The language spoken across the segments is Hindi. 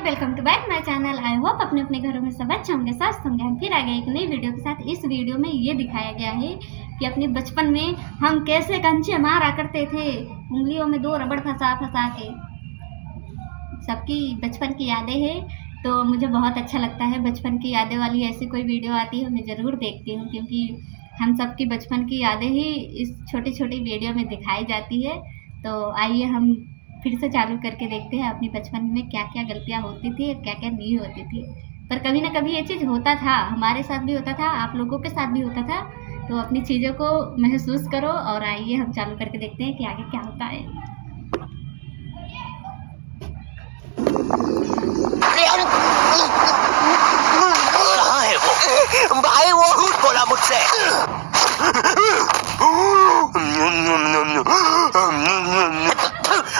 Welcome to back my channel. I hope अपने अपने घरों में सब अच्छे होंगे, स्वस्थ होंगे। हम फिर आ गए एक नई वीडियो के साथ। इस वीडियो में ये दिखाया गया है कि अपने बचपन में हम कैसे कंचे मारा करते थे, उंगलियों में 2 रबड़ फंसा फंसा के। सबकी बचपन की यादें हैं, तो मुझे बहुत अच्छा लगता है बचपन की यादें वाली ऐसी कोई वीडियो आती है मैं ज़रूर देखती हूँ, क्योंकि हम सबकी बचपन की यादें ही इस छोटी छोटी वीडियो में दिखाई जाती है। तो आइए हम फिर से चालू करके देखते हैं अपनी बचपन में क्या क्या गलतियाँ होती थी और क्या क्या नहीं होती थी। पर कभी ना कभी ये चीज़ होता था, हमारे साथ भी होता था, आप लोगों के साथ भी होता था। तो अपनी चीज़ों को महसूस करो और आइए हम चालू करके देखते हैं कि आगे क्या होता है। कहाँ है वो? भाई वो झूठ बोला मुझसे।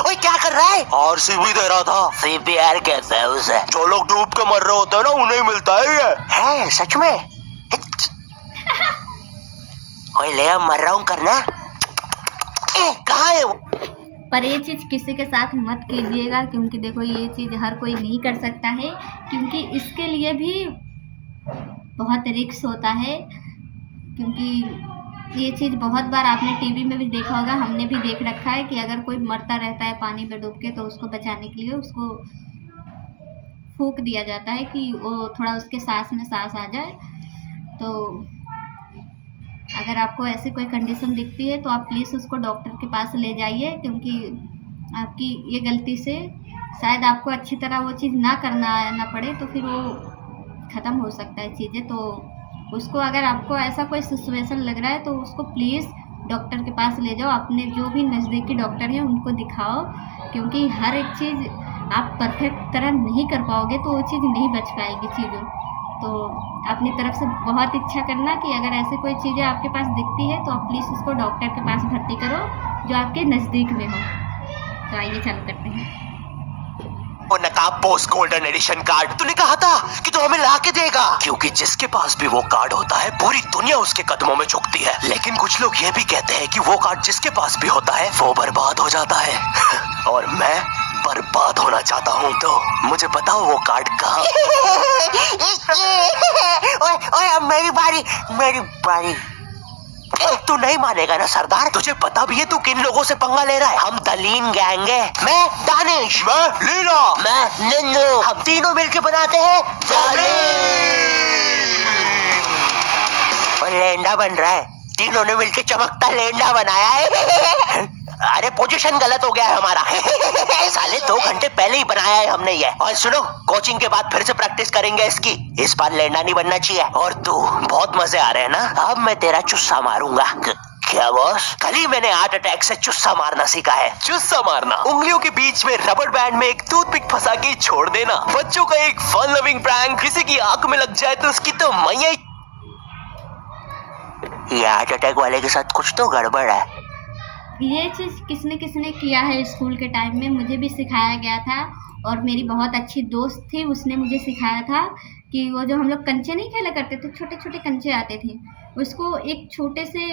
ओए क्या कर रहा है? और सीबी दे रहा था। सीपीआर कहते हैं उसे। जो लोग डूब के मर रहे होते हैं ना, उन्हें मिलता है ये। है सच में? ओए ले अब मर रहा हूँ करना। कहाँ है वो? पर ये चीज़ किसी के साथ मत कीजिएगा, क्योंकि देखो ये चीज़ हर कोई नहीं कर सकता है, क्योंकि इसके लिए भी बहुत रिस्क होता है। क्योंकि ये चीज़ बहुत बार आपने टीवी में भी देखा होगा, हमने भी देख रखा है कि अगर कोई मरता रहता है पानी में डूब के, तो उसको बचाने के लिए उसको फूंक दिया जाता है कि वो थोड़ा उसके सांस में सांस आ जाए। तो अगर आपको ऐसी कोई कंडीशन दिखती है तो आप प्लीज़ उसको डॉक्टर के पास ले जाइए, क्योंकि आपकी ये गलती से शायद आपको अच्छी तरह वो चीज़ ना करना पड़े, तो फिर वो ख़त्म हो सकता है चीज़ें। तो उसको अगर आपको ऐसा कोई सिचुएशन लग रहा है तो उसको प्लीज़ डॉक्टर के पास ले जाओ। अपने जो भी नज़दीकी डॉक्टर हैं उनको दिखाओ, क्योंकि हर एक चीज़ आप परफेक्ट तरह नहीं कर पाओगे तो वो चीज़ नहीं बच पाएगी चीज़ों। तो अपनी तरफ से बहुत इच्छा करना कि अगर ऐसे कोई चीज़ें आपके पास दिखती है तो आप प्लीज़ उसको डॉक्टर के पास भर्ती करो जो आपके नज़दीक में हो। तो आइए चालू करते हैं। वो नकाब पोस्ट गोल्डन एडिशन कार्ड तूने कहा था कि तू हमें ला के देगा, क्योंकि जिसके पास भी वो कार्ड होता है पूरी दुनिया उसके कदमों में झुकती है। लेकिन कुछ लोग ये भी कहते हैं कि वो कार्ड जिसके पास भी होता है वो बर्बाद हो जाता है। और मैं बर्बाद होना चाहता हूँ, तो मुझे बताओ वो कार्ड कहाँ? ओए अब मेरी बारी। तू नहीं मानेगा ना सरदार? तुझे पता भी है तू किन लोगों से पंगा ले रहा है? हम दलीन गैंग है। मैं दानिश, मैं लीना, मैं नन्नू, हम तीनों मिलके बनाते हैं और लेंडा बन रहा है। तीनों ने मिलके चमकता लेंडा बनाया है। अरे पोजीशन गलत हो गया है हमारा। साले 2 घंटे पहले ही बनाया है हमने ये। और सुनो, कोचिंग के बाद फिर से प्रैक्टिस करेंगे इसकी। इस बार लेंडा नहीं बनना चाहिए। और तू, बहुत मजे आ रहे हैं ना? अब मैं तेरा चुस्सा मारूंगा। क्या बॉस? कल ही मैंने हार्ट अटैक से चुस्सा मारना सीखा है। चुस्सा मारना उंगलियों के बीच में रबर बैंड में एक टूथपिक फंसा के छोड़ देना। बच्चों का एक फन लविंग प्रैंक। किसी की आंख में लग जाए तो उसकी तो मैया। ये हार्ट अटैक वाले के साथ कुछ तो गड़बड़ है। ये चीज़ किसने किया है स्कूल के टाइम में, मुझे भी सिखाया गया था। और मेरी बहुत अच्छी दोस्त थी, उसने मुझे सिखाया था कि वो जो हम लोग कंचे नहीं खेला करते थे, छोटे छोटे कंचे आते थे, उसको एक छोटे से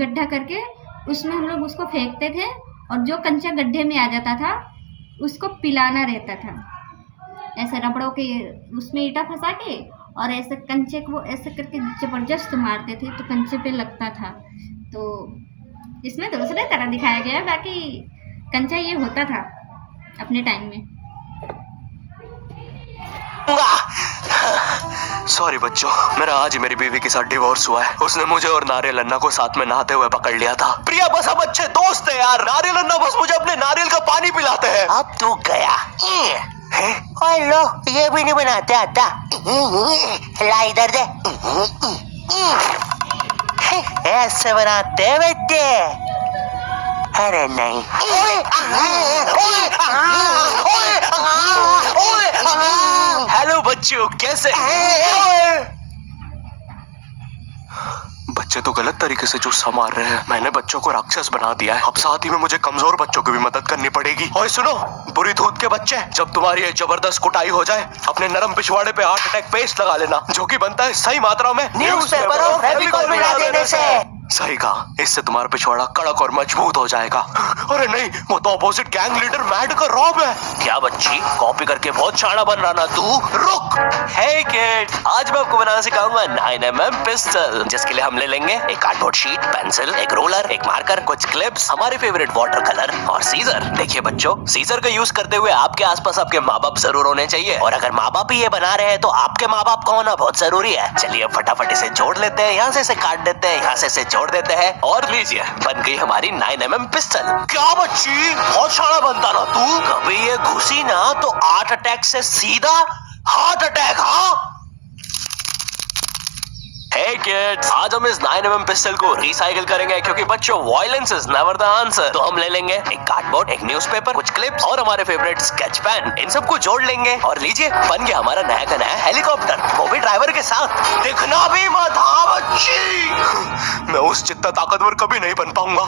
गड्ढा करके उसमें हम लोग उसको फेंकते थे, और जो कंचा गड्ढे में आ जाता था उसको पिलाना रहता था। ऐसे रबड़ों के उसमें ईंटा फंसा के और ऐसे कंचे को ऐसे करके ज़बरदस्त मारते थे तो कंचे पे लगता था। तो इसमें दूसरे तरह दिखाया गया है, बाकी कंचा ये होता था अपने टाइम में। सॉरी बच्चों, मेरा आज ही मेरी बीवी के साथ डिवोर्स हुआ है। उसने मुझे और नारियल अन्ना को साथ में नहाते हुए पकड़ लिया था। प्रिया बस हम अच्छे दोस्त हैं यार। नारियल अन्ना बस मुझे अपने नारियल का पानी पिलाते हैं। अब तू गया। ओए लो, ये भी नहीं बनाते आता। ला इधर दे। ऐसे बनाते हैं बेटे? अरे नहीं। हेलो बच्चों, कैसे? बच्चे तो गलत तरीके से चुस्सा मार रहे हैं। मैंने बच्चों को राक्षस बना दिया है। अब साथ ही में मुझे कमजोर बच्चों की भी मदद करनी पड़ेगी। और सुनो बुरी धूत के बच्चे, जब तुम्हारी ये जबरदस्त कुटाई हो जाए, अपने नरम पिछवाड़े पे हार्ट अटैक पेस्ट लगा लेना, जो कि बनता है सही मात्रा में न्यूज़पेपर और फेविकॉल मिला देने से। सही कहा, इससे तुम्हारा पिछवाड़ा कड़क और मजबूत हो जाएगा। अरे नहीं, वो तो अपोजिट गैंग लीडर मैड का रॉब है। क्या बच्ची, कॉपी करके बहुत शाना बन रहा ना तू। रुक। हे किड, आज मैं आपको बनाना सिखाऊंगा 9mm पिस्टल, जिसके लिए हम ले लेंगे एक कार्डबोर्ड शीट, पेंसिल, एक रोलर, एक मार्कर, कुछ क्लिप्स, हमारे फेवरेट वाटर कलर और सीजर। देखिए बच्चों, सीजर का यूज करते हुए आपके आसपास आपके माँ बाप जरूर होने चाहिए, और अगर माँ बाप ही ये बना रहे हैं तो आपके माँ बाप का होना बहुत जरूरी है। चलिए फटाफट इसे जोड़ लेते हैं, यहाँ से इसे काट देते हैं, यहाँ से इसे जोड़ देते हैं, और लीजिए बन गई हमारी 9mm पिस्टल। क्या बच्ची, बहुत शाना बनता ना तू। कभी ये घुसी ना तो 8 अटैक से सीधा हार्ट अटैक। हाँ Hey kids, आज हम इस 9mm पिस्टल को रिसाइकिल करेंगे, क्योंकि बच्चों violence is never the answer. तो हम ले लेंगे एक कार्डबोर्ड, एक न्यूज़पेपर, कुछ क्लिप्स और हमारे फेवरेट स्केच पेन। इन सबको जोड़ लेंगे और लीजिए बन गया हमारा नया का नया हेलीकॉप्टर, वो भी ड्राइवर के साथ। दिखना भी मत। हाँ बच्ची, मैं उस जितना ताकतवर कभी नहीं बन पाऊंगा।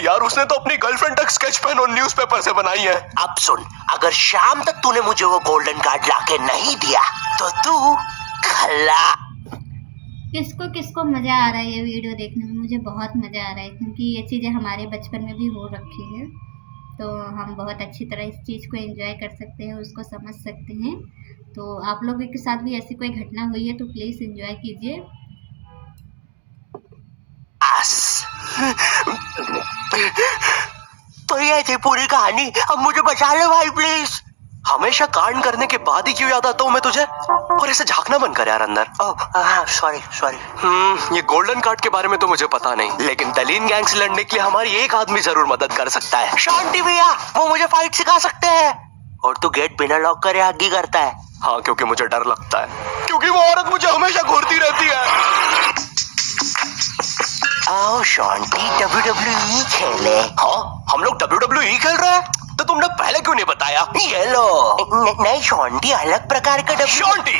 यार उसने तो अपनी गर्लफ्रेंड तक स्केच पेन और न्यूज़पेपर से बनाई है। अब सुन, अगर शाम तक तूने मुझे वो गोल्डन कार्ड लाके नहीं दिया तो तू खल्ला। किसको किसको मज़ा आ रहा है ये वीडियो देखने में? मुझे बहुत मज़ा आ रहा है, क्योंकि ये चीज़ें हमारे बचपन में भी हो रखी है, तो हम बहुत अच्छी तरह इस चीज़ को एंजॉय कर सकते हैं, उसको समझ सकते हैं। तो आप लोगों के साथ भी ऐसी कोई घटना हुई है तो प्लीज़ एंजॉय कीजिए। तो ये थी पूरी कहानी, अब मुझे बचा लो भाई प्लीज। हमेशा कांड करने के बाद ही क्यों याद आता हूँ मैं तुझे? और इसे झांकना बंद कर यार अंदर। सॉरी। ये गोल्डन कार्ड के बारे में तो मुझे पता नहीं, लेकिन दलीन गैंग से लड़ने के लिए हमारी एक आदमी जरूर मदद कर सकता है। शांति भैया, वो मुझे फाइट सिखा सकते हैं। और तू गेट बिना लॉक करे आगे करता है। हाँ, क्योंकि मुझे डर लगता है, क्योंकि वो औरत मुझे हमेशा घूरती रहती है। आओ शांति, WWE खेले। हाँ, हम लोग WWE खेल रहे हैं? तो तुमने पहले क्यों नहीं बताया? ये लो। नहीं शांति अलग प्रकार का शांति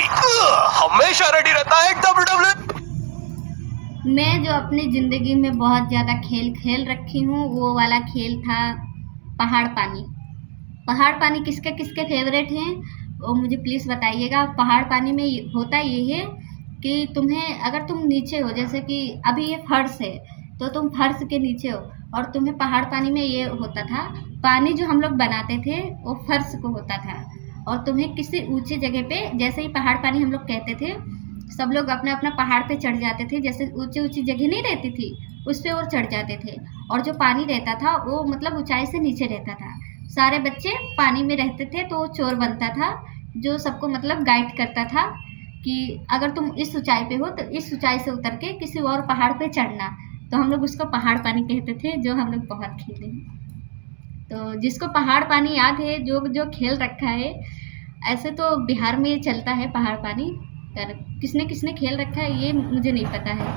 हमेशा रेडी रहता है WWE। मैं जो अपनी ज़िंदगी में बहुत ज़्यादा खेल खेल रखी हूँ, वो वाला खेल था पहाड़ पानी। पहाड़ पानी किसके किसके फेवरेट हैं वो मुझे प्लीज़ बताइएगा। पहाड़ पानी में होता ये है कि तुम्हें, अगर तुम नीचे हो, जैसे कि अभी ये फर्श है तो तुम फर्श के नीचे हो, और तुम्हें पहाड़ पानी में ये होता था, पानी जो हम लोग बनाते थे वो फर्श को होता था, और तुम्हें किसी ऊंची जगह पे, जैसे ही पहाड़ पानी हम लोग कहते थे, सब लोग अपना अपना पहाड़ पे चढ़ जाते थे, जैसे ऊंची ऊंची जगह नहीं रहती थी उस पे और चढ़ जाते थे, और जो पानी रहता था वो मतलब ऊंचाई से नीचे रहता था। सारे बच्चे पानी में रहते थे, तो चोर बनता था जो सबको मतलब गाइड करता था कि अगर तुम इस ऊंचाई पे हो तो इस ऊंचाई से उतर के किसी और पहाड़ पे चढ़ना। तो हम लोग उसको पहाड़ पानी कहते थे, जो हम लोग बहुत खेले हैं। तो जिसको पहाड़ पानी याद है, जो जो खेल रखा है, ऐसे तो बिहार में ये चलता है पहाड़ पानी, पर किसने किसने खेल रखा है ये मुझे नहीं पता है,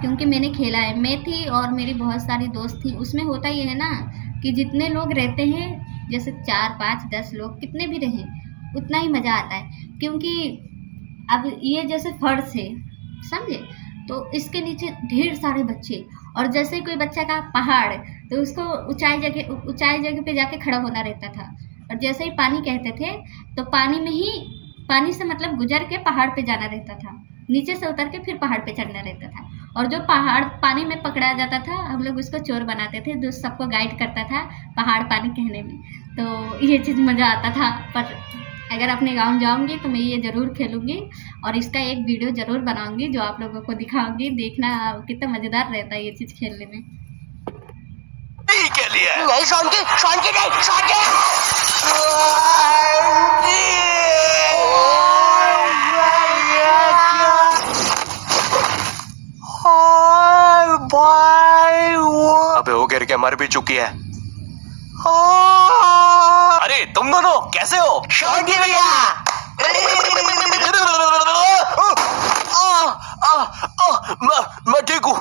क्योंकि मैंने खेला है। मैं थी और मेरी बहुत सारी दोस्त थी। उसमें होता ये है ना कि जितने लोग रहते हैं, जैसे 4, 5, 10 लोग कितने भी रहें, उतना ही मज़ा आता है। क्योंकि अब ये जैसे फर्श है, समझे, तो इसके नीचे ढेर सारे बच्चे, और जैसे ही कोई बच्चा का पहाड़, तो उसको ऊंचाई जगह पे जाके खड़ा होना रहता था। और जैसे ही पानी कहते थे तो पानी में ही, पानी से मतलब गुजर के पहाड़ पे जाना रहता था, नीचे से उतर के फिर पहाड़ पे चढ़ना रहता था। और जो पहाड़ पानी में पकड़ा जाता था, हम लोग उसको चोर बनाते थे, जो सबको गाइड करता था पहाड़ पानी कहने में। तो ये चीज़ मज़ा आता था। पर अगर अपने गांव जाऊंगी तो मैं ये ज़रूर खेलूंगी, और इसका एक वीडियो ज़रूर बनाऊंगी जो आप लोगों को दिखाऊंगी। देखना कितना मज़ेदार रहता है ये चीज़ खेलने में। के लिए नहीं शांति, शांति नहीं, शांति। अबे वो गिर के मर भी चुकी है। अरे तुम दोनों कैसे हो? शांति भैया। मैं ठीक हूँ।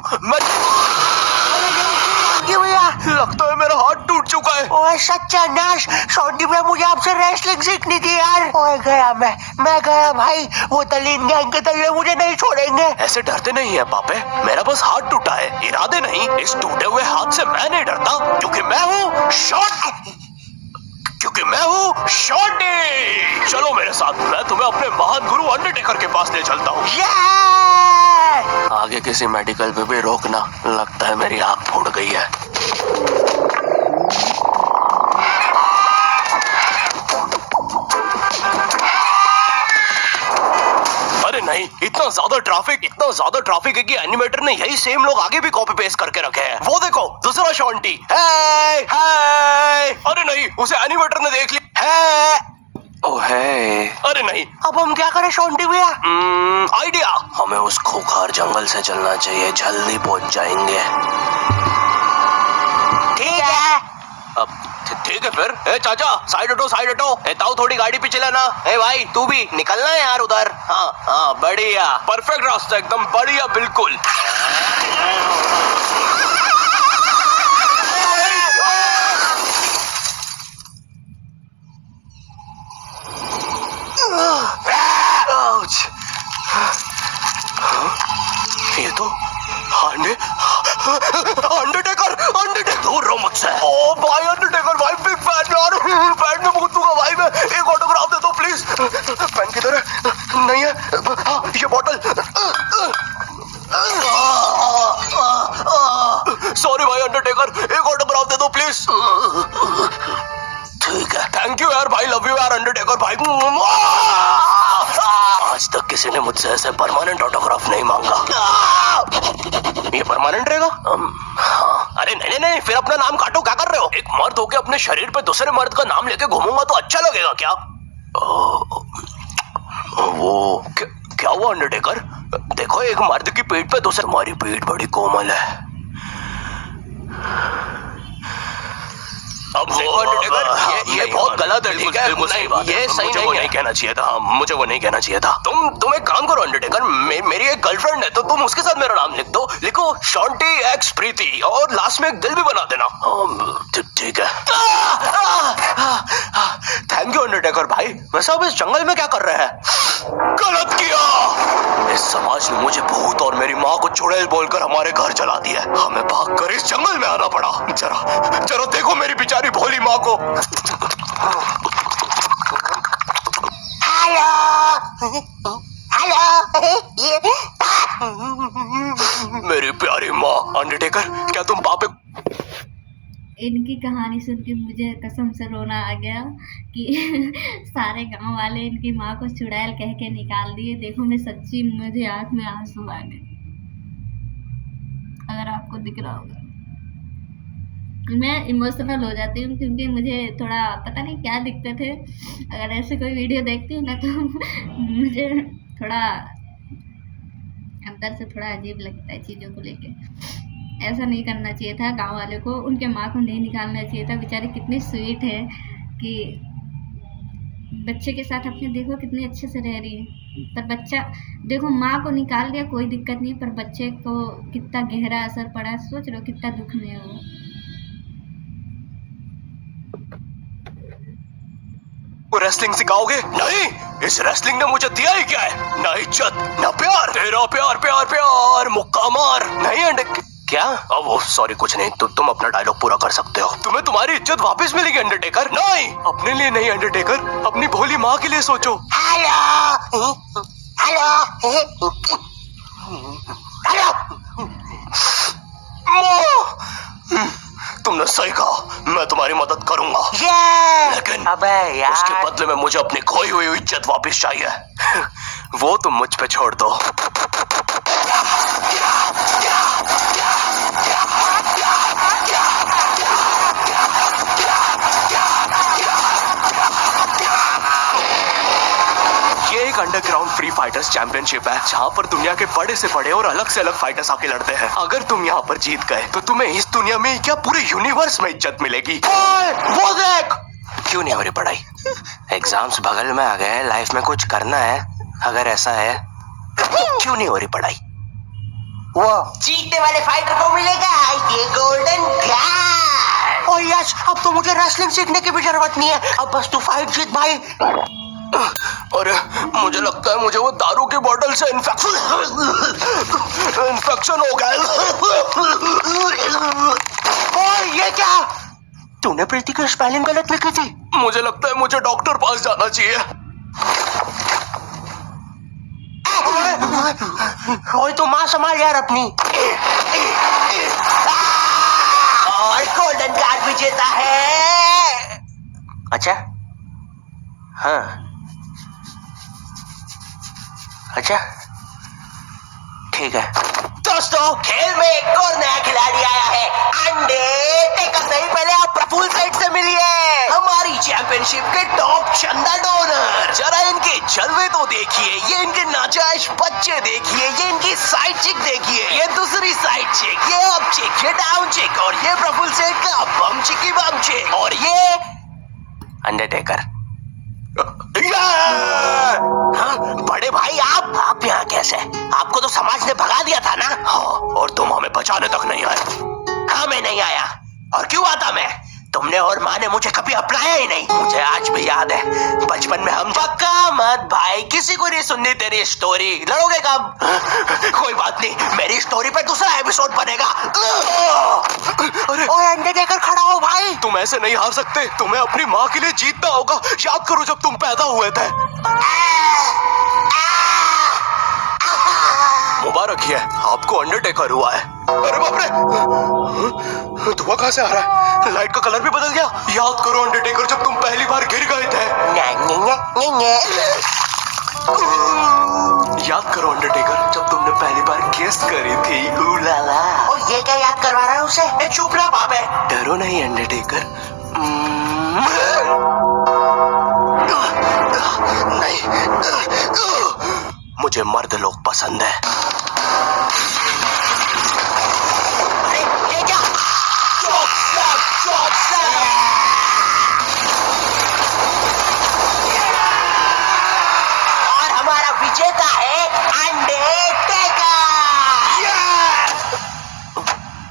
लगता है मेरा हाथ टूट चुका है। ओए सत्यानाश, शांति भैया मुझे आपसे रेसलिंग सीखनी थी यार। ओए गया मैं गया भाई, वो दलीन गैंग के दल्ले मुझे नहीं छोड़ेंगे। ऐसे डरते नहीं है पापे, मेरा बस हाथ टूटा है, इरादे नहीं। इस टूटे हुए हाथ से मैं नहीं डरता, क्योंकि मैं हूँ शॉन्टी। चलो मेरे साथ, मैं तुम्हें अपने महान गुरु अंडरटेकर के पास ले चलता हूँ। आगे किसी मेडिकल पे भी रोकना, लगता है मेरी आँख फूट गई है। अरे नहीं, इतना ज्यादा ट्रैफिक है कि एनिमेटर ने यही सेम लोग आगे भी कॉपी पेस्ट करके रखे हैं। वो देखो, दूसरा शॉन्टी। हाय हाय। अरे नहीं, उसे एनिमेटर ने देख लिया है। ओह है। अरे नहीं, अब हम क्या करें शॉन्टी भैया? आइडिया, हमें उस खूंखार जंगल से चलना चाहिए, जल्दी पहुंच जाएंगे। ठीक है। अब ठीक है फिर। ए चाचा, साइड हटो। ए ताऊ, थोड़ी गाड़ी पीछे लेना। ए भाई, तू भी निकलना है यार उधर। हाँ, बढ़िया, परफेक्ट रास्ता, एकदम बढ़िया, बिल्कुल। ये तो अंडरटेकर दूर रहो मुझसे। ओ भाई अंडरटेकर भाई, बिग फैन यार, फैन में भूतूंगा भाई मैं। एक ऑटोग्राफ दे दो प्लीज। पेन किधर है? नहीं है। हाँ, ये बॉटल। सॉरी भाई अंडरटेकर, एक ऑटोग्राफ दे दो प्लीज। ठीक है, थैंक यू यार भाई, लव यू यार अंडरटेकर भाई। आज तक किसी ने मुझसे ऐसे परमानेंट ऑटोग्राफ नहीं मांगा। ये परमानेंट रहेगा? हाँ। अरे नहीं, फिर अपना नाम काटो, क्या कर रहे हो? एक मर्द होके अपने शरीर पे दूसरे मर्द का नाम लेके घूमूंगा तो अच्छा लगेगा क्या? वो क्या हुआ अंडरटेकर? देखो, एक मर्द की पीठ पे दूसरे, हमारी पीठ बड़ी कोमल है। अब देखो अंडरटेकर, ये बहुत गलत है, ठीक है? ये सही नहीं है। कहना चाहिए था, मुझे वो नहीं कहना चाहिए था। तुम एक काम करो अंडरटेकर, मेरी एक गर्लफ्रेंड है तो तुम उसके साथ मेरा नाम लिख दो। लिखो शॉन्टी एक्स प्रीति, और लास्ट में एक दिल भी बना देना। ठीक है। थैंक यू अंडरटेकर भाई। वैसे अब इस जंगल में क्या कर रहे हैं? गलत किया। इस समाज ने मुझे भूत और मेरी माँ को चुड़ैल बोलकर हमारे घर चला दिया। हमें भागकर इस जंगल में आना पड़ा। जरा देखो मेरी बेचारी भोली माँ को। हेलो। मेरी प्यारी माँ। अंडरटेकर, क्या तुम पापे? इनकी कहानी सुन के मुझे कसम से रोना आ गया कि सारे गांव वाले इनकी माँ को चुड़ैल कह के निकाल दिए। देखो, मैं सच्ची, मुझे आंख में आंसू आ गए। अगर आपको दिख रहा होगा, मैं इमोशनल हो जाती हूँ क्योंकि मुझे थोड़ा पता नहीं क्या दिक्कत है। अगर ऐसे कोई वीडियो देखती हूँ ना तो मुझे थोड़ा अंदर से थोड़ा अजीब लगता है चीज़ों को लेके। ऐसा नहीं करना चाहिए था गांव वाले को, उनके माँ को नहीं निकालना चाहिए था। बेचारी कितनी स्वीट है कि बच्चे के साथ अपने, देखो कितने अच्छे से रह रही है। पर बच्चा, देखो, माँ को निकाल दिया कोई दिक्कत नहीं, पर बच्चे को कितना गहरा असर पड़ा, सोच लो कितना दुख में है वो। रेसलिंग सिखाओगे? नहीं, इस रेसलिंग ने मुझे दिया ही क्या है? ना इज्जत, ना प्यार। तेरा प्यार मुक्का मार। नहीं क्या? वो सॉरी, कुछ नहीं। तुम अपना डायलॉग पूरा कर सकते हो। तुम्हें तुम्हारी इज्जत वापस मिलेगी अंडरटेकर। नहीं, अपने लिए नहीं अंडरटेकर, अपनी भोली माँ के लिए सोचो। हेलो। तुमने सही कहा, मैं तुम्हारी मदद करूंगा। लेकिन अबे यार, उसके बदले में मुझे अपनी खोई हुई इज्जत वापस चाहिए। वो तुम मुझ पे छोड़ दो। ये एक अंडरग्राउंड फ्री फाइटर्स चैंपियनशिप है, जहाँ पर दुनिया के बड़े से बड़े और अलग से अलग फाइटर्स आके लड़ते हैं। अगर तुम यहाँ पर जीत गए तो तुम्हें इस दुनिया में क्या पूरे यूनिवर्स में इज्जत मिलेगी। वो देख। क्यों नहीं हो रही पढ़ाई? एग्जाम्स बगल में आ गए, लाइफ में कुछ करना है। अगर ऐसा है तो क्यों नहीं हो रही पढ़ाई? वो जीतने वाले फाइटर को मिलेगा ये गोल्डन कार्ड। और यस, अब तो मुझे रेसलिंग सीखने की भी जरूरत नहीं है, अब बस तू फाइट जीत भाई। अरे मुझे लगता है मुझे वो दारू की बोतल से इन्फेक्शन हो गया। ओए, ये क्या? तूने प्रीति की स्पेलिंग गलत लिखी थी। मुझे लगता है मुझे डॉक्टर पास जाना चाहिए। ओए तो माँ संभाल यार अपनी। और गोल्डन कार्ड विजेता है। अच्छा, हाँ, अच्छा, ठीक है। दोस्तों, खेल में एक और नया खिलाड़ी आया है, अंडरटेकर। नहीं, पहले आप प्रफुल्ल सेठ से मिलिए, हमारी चैंपियनशिप के टॉप चंदा डोनर। जरा इनके जलवे तो देखिए, ये इनके नाजायज बच्चे देखिए, ये इनकी साइड चिक देखिए, ये दूसरी साइड चिक, ये अप चिक, ये डाउन चिक, और ये प्रफुल्ल सेठ का बम चिकी बम चिक, और ये अंडरटेकर। हाँ, बड़े भाई आप यहाँ कैसे? आपको तो समाज ने भगा दिया था ना? हाँ, और तुम हमें बचाने तक नहीं आए। हाँ, मैं नहीं आया। और क्यों आता मैं? तुमने और माँ ने मुझे कभी अपनाया ही नहीं। मुझे आज भी याद है, बचपन में हम पक्का मत भाई, किसी को नहीं सुननी तेरी स्टोरी। लड़ोगे कब? कोई बात नहीं, मेरी स्टोरी पे दूसरा एपिसोड बनेगा। अरे ओए अंडरटेकर, खड़ा हो भाई। तुम ऐसे नहीं हार सकते, तुम्हें अपनी माँ के लिए जीतना होगा। याद करो जब तुम पैदा हुए थे। मुबारक है, आपको अंडरटेकर हुआ है। अरे बाप रे, धुआं कहाँ से आ रहा है? लाइट का कलर भी बदल गया। याद करो अंडरटेकर, जब तुम पहली बार गिर गए थे। याद करो अंडरटेकर, जब तुमने पहली बार किस करी थी। लाला, और ये क्या याद करवा रहा है उसे? चुप रहा बाबे। डरो नहीं अंडरटेकर। नहीं, मुझे मर्द लोग पसंद है। अरे ये क्या? और हमारा विजेता है अंडरटेकर।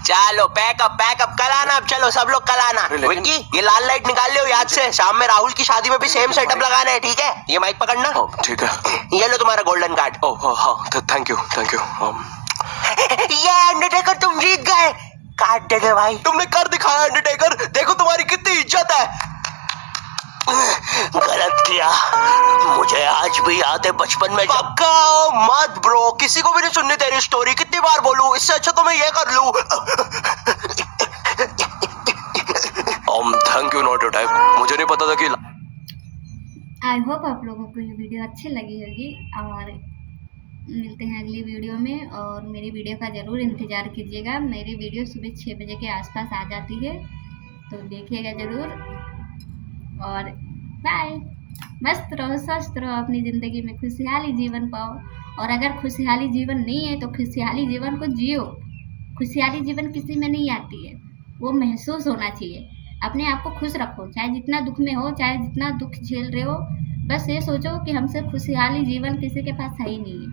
चलो पैकअप कल आना। अब चलो सब लोग कल आना। विक्की, ये लाल लाइट निकाल लो याद से। शाम में राहुल की शादी में भी सेम सेटअप लगाना है, ठीक है? ये माइक पकड़ना। ठीक है। ये लो तुम्हारा गोल्डन कार्ड। ओह हाँ, थैंक यू। ये अंडरटेकर, तुम जीत गए। कार्ड दे दे भाई। तुमने कर दिखाया अंडरटेकर, देखो तुम्हारी कितनी इज्जत है। गलत किया, मुझे आज भी याद है बचपन में। पक्का मत ब्रो, किसी को भी नहीं सुननी तेरी स्टोरी। कितनी बार बोलूं, इससे अच्छा तो मैं ये कर लूं। Thank you not your type. मुझे नहीं पता था कि आई होप आप लोगों को ये वीडियो अच्छी लगी होगी, और मिलते हैं अगली वीडियो में। और मेरी वीडियो का ज़रूर इंतज़ार कीजिएगा। मेरी वीडियो सुबह 6 बजे के आसपास आ जाती है, तो देखिएगा ज़रूर। और बाय। मस्त रहो, स्वस्थ रहो, अपनी ज़िंदगी में खुशहाली जीवन पाओ। और अगर खुशहाली जीवन नहीं है तो खुशहाली जीवन को जियो। खुशहाली जीवन किसी में नहीं आती है, वो महसूस होना चाहिए। अपने आप को खुश रखो, चाहे जितना दुख में हो, चाहे जितना दुख झेल रहे हो। बस ये सोचो कि हमसे खुशहाली जीवन किसी के पास है ही नहीं है।